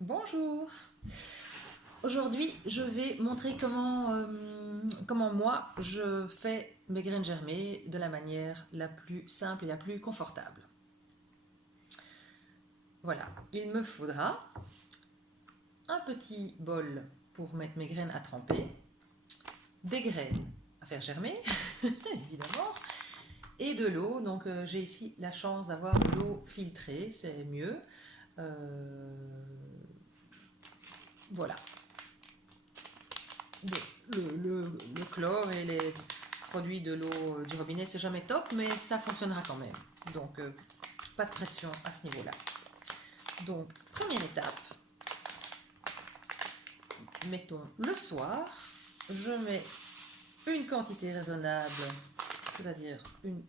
Bonjour. Aujourd'hui, je vais montrer comment moi je fais mes graines germées de la manière la plus simple et la plus confortable. Voilà, il me faudra un petit bol pour mettre mes graines à tremper, des graines à faire germer, évidemment, et de l'eau. Donc j'ai ici la chance d'avoir de l'eau filtrée, c'est mieux. Voilà. Le chlore et les produits de l'eau du robinet, c'est jamais top, mais ça fonctionnera quand même. Donc, pas de pression à ce niveau-là. Donc, première étape, mettons le soir, je mets une quantité raisonnable, c'est-à-dire une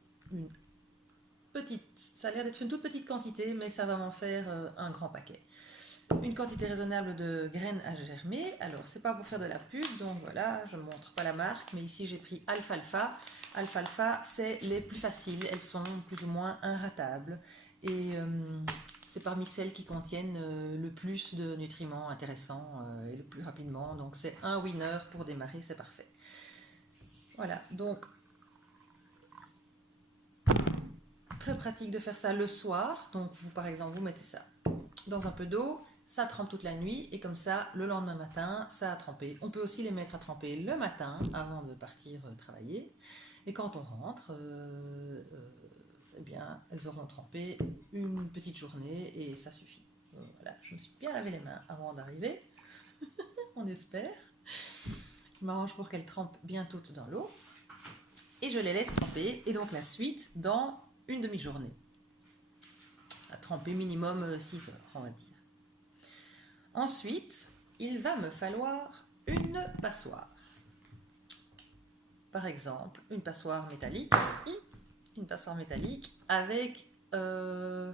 petite, ça a l'air d'être une toute petite quantité, mais ça va m'en faire un grand paquet. Une quantité raisonnable de graines à germer. Alors, c'est pas pour faire de la pub, donc voilà, je ne montre pas la marque, mais ici j'ai pris Alfalfa. Alfalfa, c'est les plus faciles, elles sont plus ou moins inratables et c'est parmi celles qui contiennent le plus de nutriments intéressants et le plus rapidement. Donc, c'est un winner pour démarrer, c'est parfait. Voilà, donc très pratique de faire ça le soir. Donc, vous par exemple, vous mettez ça dans un peu d'eau. Ça trempe toute la nuit et comme ça, le lendemain matin, ça a trempé. On peut aussi les mettre à tremper le matin avant de partir travailler. Et quand on rentre, eh bien, elles auront trempé une petite journée et ça suffit. Voilà, je me suis bien lavé les mains avant d'arriver, on espère. Je m'arrange pour qu'elles trempent bien toutes dans l'eau. Et je les laisse tremper. Et donc la suite dans une demi-journée. À tremper minimum 6 heures, on va dire. Ensuite, il va me falloir une passoire. Par exemple, une passoire métallique avec un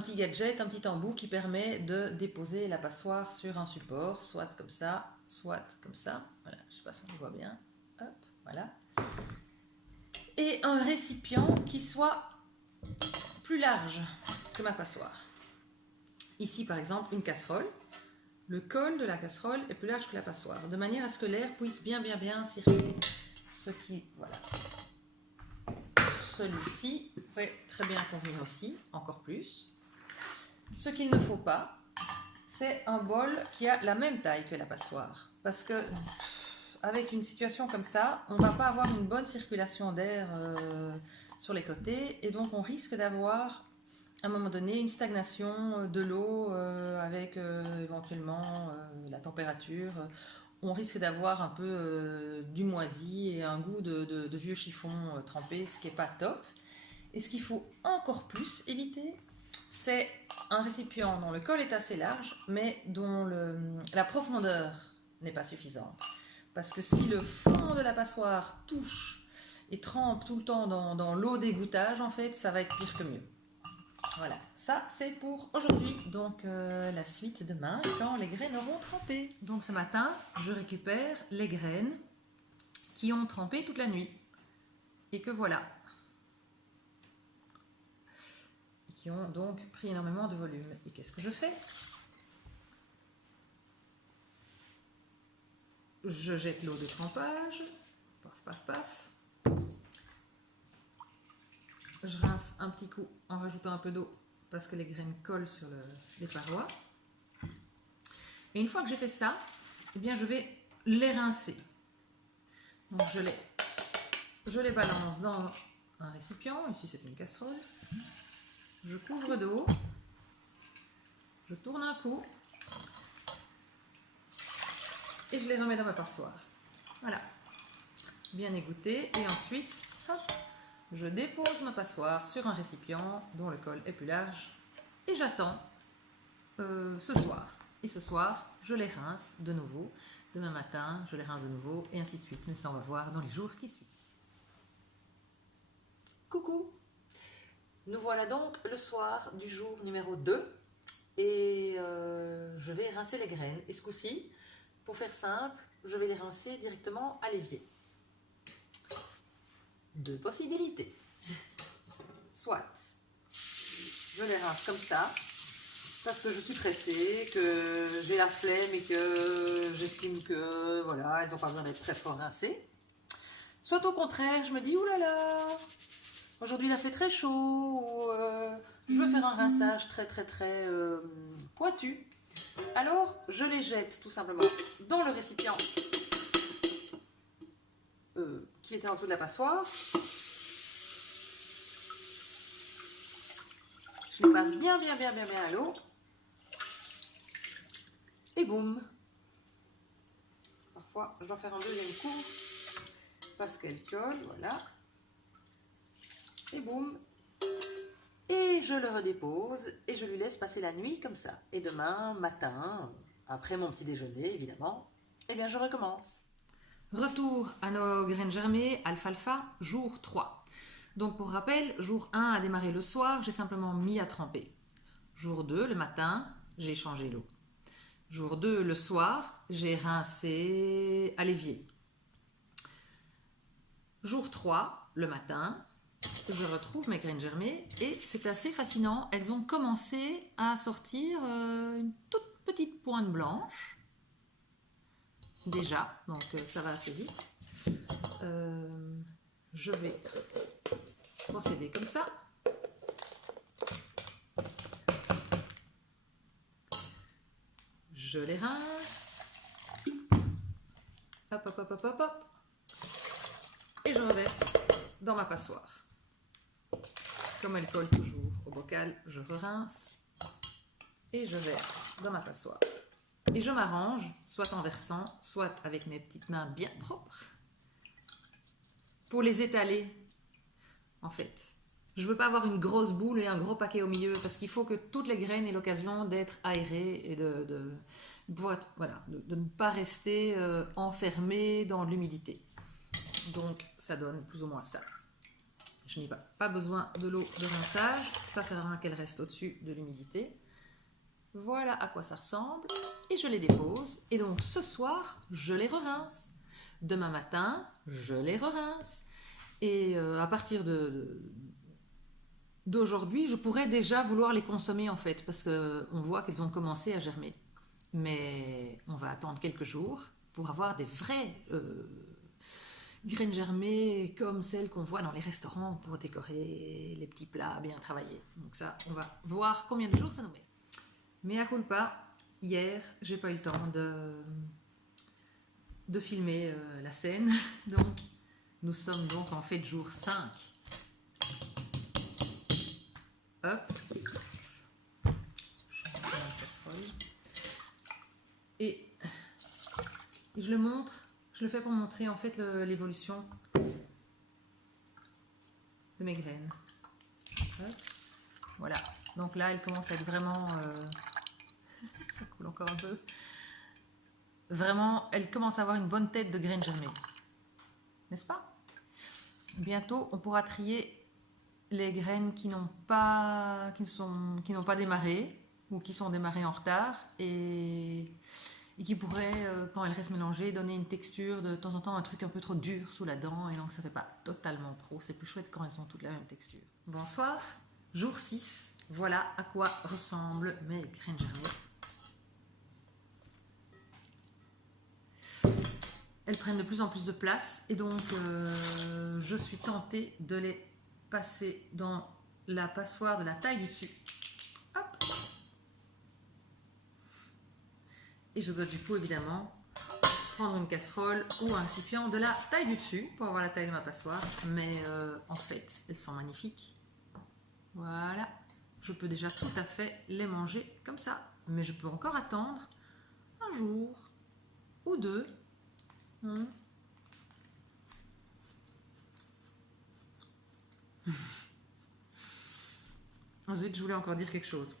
petit gadget, un petit embout qui permet de déposer la passoire sur un support, soit comme ça, soit comme ça. Voilà, je ne sais pas si on voit bien. Hop, voilà. Et un récipient qui soit plus large que ma passoire. Ici, par exemple, une casserole. Le col de la casserole est plus large que la passoire, de manière à ce que l'air puisse bien circuler. Voilà. Celui-ci pourrait très bien convenir aussi, encore plus. Ce qu'il ne faut pas, c'est un bol qui a la même taille que la passoire. Parce que, avec une situation comme ça, on ne va pas avoir une bonne circulation d'air sur les côtés, et donc on risque d'avoir à un moment donné une stagnation de l'eau avec éventuellement la température. On risque d'avoir un peu du moisi et un goût de vieux chiffon trempé, ce qui n'est pas top. Et ce qu'il faut encore plus éviter, c'est un récipient dont le col est assez large, mais dont la profondeur n'est pas suffisante. Parce que si le fond de la passoire touche et trempe tout le temps dans l'eau d'égouttage, en fait, ça va être pire que mieux. Voilà, ça c'est pour aujourd'hui. Donc la suite demain quand les graines auront trempé. Donc ce matin, je récupère les graines qui ont trempé toute la nuit. Et que voilà. Et qui ont donc pris énormément de volume. Et qu'est-ce que je fais? Je jette l'eau de trempage. Paf, paf, paf. Je rince un petit coup en rajoutant un peu d'eau parce que les graines collent sur les parois. Et une fois que j'ai fait ça, eh bien je vais les rincer. Donc je les balance dans un récipient, ici c'est une casserole. Je couvre d'eau, je tourne un coup et je les remets dans ma passoire. Voilà, bien égoutté. Et ensuite, hop, je dépose ma passoire sur un récipient dont le col est plus large et j'attends ce soir. Et ce soir, je les rince de nouveau. Demain matin, je les rince de nouveau et ainsi de suite. Mais ça, on va voir dans les jours qui suivent. Coucou! Nous voilà donc le soir du jour numéro 2 et je vais rincer les graines. Et ce coup-ci, pour faire simple, je vais les rincer directement à l'évier. Deux possibilités. Soit je les rince comme ça, parce que je suis pressée, que j'ai la flemme et que j'estime que voilà, elles n'ont pas besoin d'être très fort rincées. Soit au contraire, je me dis oulala, aujourd'hui il a fait très chaud, ou je veux faire un rinçage très pointu. Alors je les jette tout simplement dans le récipient qui était en dessous de la passoire. Je les passe bien à l'eau. Et boum. Parfois, je dois faire un deuxième coup parce qu'elle colle, voilà. Et boum. Et je le redépose et je lui laisse passer la nuit comme ça. Et demain matin, après mon petit déjeuner évidemment, eh bien je recommence. Retour à nos graines germées, alfalfa, jour 3. Donc pour rappel, jour 1 a démarré le soir, j'ai simplement mis à tremper. Jour 2, le matin, j'ai changé l'eau. Jour 2, le soir, j'ai rincé à l'évier. Jour 3, le matin, je retrouve mes graines germées et c'est assez fascinant. Elles ont commencé à sortir une toute petite pointe blanche. Déjà, donc ça va assez vite. Je vais procéder comme ça. Je les rince. Hop, hop, hop, hop, hop, hop. Et je reverse dans ma passoire. Comme elle colle toujours au bocal, je rince et je verse dans ma passoire. Et je m'arrange, soit en versant, soit avec mes petites mains bien propres, pour les étaler, en fait. Je ne veux pas avoir une grosse boule et un gros paquet au milieu, parce qu'il faut que toutes les graines aient l'occasion d'être aérées et de ne pas rester enfermées dans l'humidité. Donc, ça donne plus ou moins ça. Je n'ai pas besoin de l'eau de rinçage. Ça sert à rien qu'elle reste au-dessus de l'humidité. Voilà à quoi ça ressemble. Et je les dépose. Et donc, ce soir, je les re-rince. Demain matin, je les re-rince. Et à partir d'aujourd'hui, je pourrais déjà vouloir les consommer, en fait, parce qu'on voit qu'elles ont commencé à germer. Mais on va attendre quelques jours pour avoir des vraies graines germées comme celles qu'on voit dans les restaurants pour décorer les petits plats bien travaillés. Donc ça, on va voir combien de jours ça nous met. Mais à culpa, hier, j'ai pas eu le temps de filmer la scène. Donc, nous sommes donc en fait jour 5. Hop. Je mets dans la casserole. Et je le montre. Je le fais pour montrer en fait l'évolution de mes graines. Hop. Voilà. Donc là, elle commence à être vraiment... ça coule encore un peu. Vraiment, elle commence à avoir une bonne tête de graines germées. N'est-ce pas? Bientôt, on pourra trier les graines qui n'ont pas démarré ou qui sont démarrées en retard et qui pourraient, quand elles restent mélangées, donner une texture de temps en temps, un truc un peu trop dur sous la dent, et donc ça fait pas totalement pro. C'est plus chouette quand elles ont toutes la même texture. Bonsoir, jour 6. Voilà à quoi ressemblent mes graines germées. Elles prennent de plus en plus de place et donc je suis tentée de les passer dans la passoire de la taille du dessus. Hop. Et je dois du coup évidemment prendre une casserole ou un récipient de la taille du dessus pour avoir la taille de ma passoire. Mais en fait, elles sont magnifiques. Voilà. Je peux déjà tout à fait les manger comme ça. Mais je peux encore attendre un jour ou deux. Ensuite, je voulais encore dire quelque chose.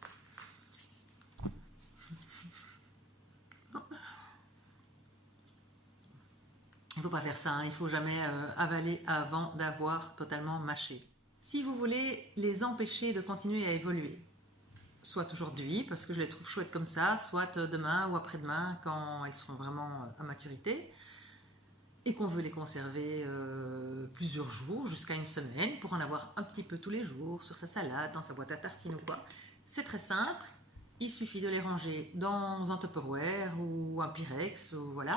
Il ne faut pas faire ça, hein. Il ne faut jamais avaler avant d'avoir totalement mâché. Si vous voulez les empêcher de continuer à évoluer, soit aujourd'hui, parce que je les trouve chouettes comme ça, soit demain ou après-demain, quand elles seront vraiment à maturité, et qu'on veut les conserver plusieurs jours, jusqu'à une semaine, pour en avoir un petit peu tous les jours, sur sa salade, dans sa boîte à tartines ou quoi, c'est très simple. il suffit de les ranger dans un Tupperware ou un Pyrex, ou voilà,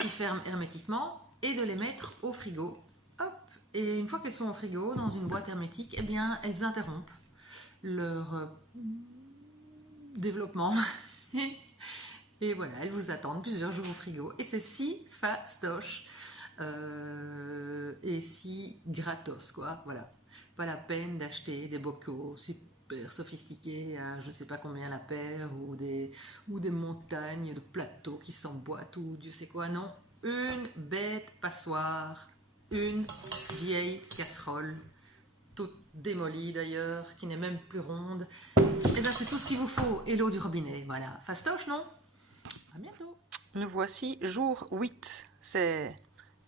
qui ferme hermétiquement, et de les mettre au frigo. Hop. Et une fois qu'elles sont au frigo, dans une boîte hermétique, eh bien, elles interrompent leur développement. Et voilà, elles vous attendent plusieurs jours au frigo. Et c'est si fastoche et si gratos, quoi. Voilà. Pas la peine d'acheter des bocaux super sophistiqués à je sais pas combien la paire ou des montagnes de plateaux qui s'emboîtent ou Dieu sait quoi. Non, une bête passoire, une vieille casserole toute démolie d'ailleurs, qui n'est même plus ronde. Et bien c'est tout ce qu'il vous faut. Et l'eau du robinet, voilà. Fastoche, non? À bientôt. Nous voici jour 8. C'est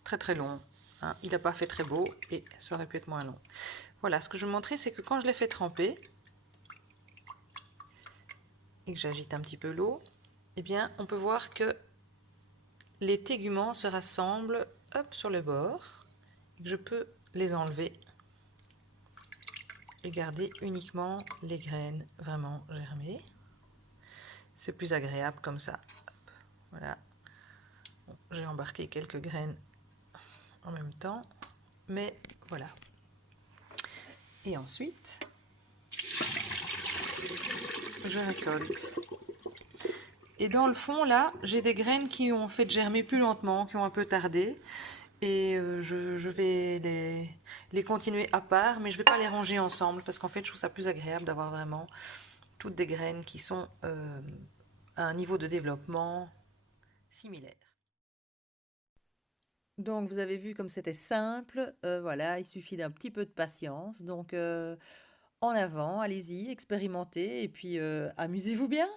très très long. Hein. Il n'a pas fait très beau et ça aurait pu être moins long. Voilà, ce que je vais vous montrer, c'est que quand je l'ai fait tremper et que j'agite un petit peu l'eau, eh bien, on peut voir que les téguments se rassemblent hop, sur le bord. Je peux les enlever et garder uniquement les graines vraiment germées. C'est plus agréable comme ça. Hop, voilà. Bon, j'ai embarqué quelques graines en même temps, mais voilà. Et ensuite, je récolte. Et dans le fond, là, j'ai des graines qui ont fait germer plus lentement, qui ont un peu tardé. Et je vais les continuer à part, mais je ne vais pas les ranger ensemble, parce qu'en fait, je trouve ça plus agréable d'avoir vraiment toutes des graines qui sont à un niveau de développement similaire. Donc vous avez vu comme c'était simple, voilà, il suffit d'un petit peu de patience. Donc en avant, allez-y, expérimentez et puis amusez-vous bien.